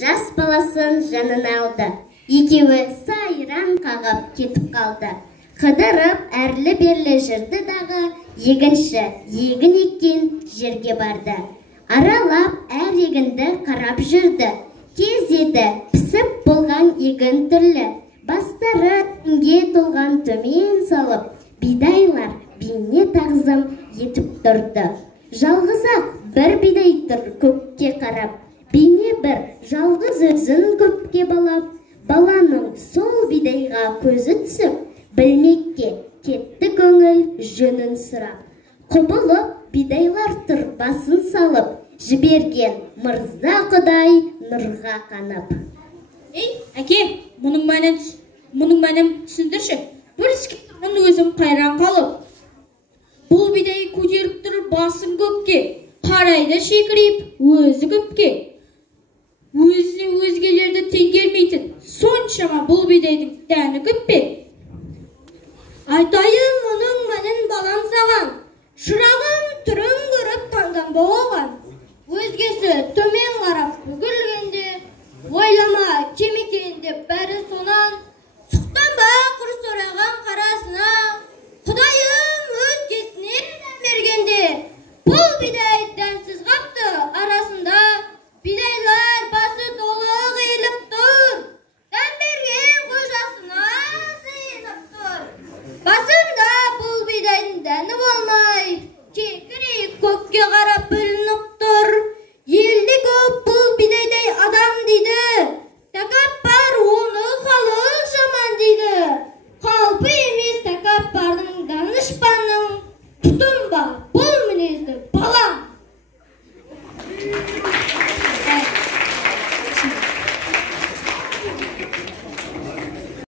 жас баласын жанына алды. Екеуі сайран қағып кетіп қалды. Қыдырып әрлі-берлі жүрді дағы, егін еккен жерге барды. Аралап әр егінді қарап жүрді. Кез еді пісіп болған егін түрлі. Бастары түнге толған төмен салып, бидайлар бейне тағзым етіп тұрды. Жалғыз-ақ бір бидай тұр көкке қарап, бейне бір жалғыз өзін көпке балап. Баланың сол бидайға көзі түсіп, білмекке кетті көңіл жөнін сұрап. Құбылып бидайлар тұр басын салып, жіберген мырза Құдай нұрға қанып. Ей, әке, мұның мәнін түсіндірші. Бір ішкетімнің өзім қайран қалып. Бұл бидай көтеріп тұр басын көкке, қарайды шекірейіп өзі көпке. Өзіне өзгелерді теңгермейтін, соншама бұл бидайдың дәні көппе. Айтайын мұның мәнін балам саған, шырағым түрін көріп таңданба оған. Өзгесі төмен қарап, бүгіл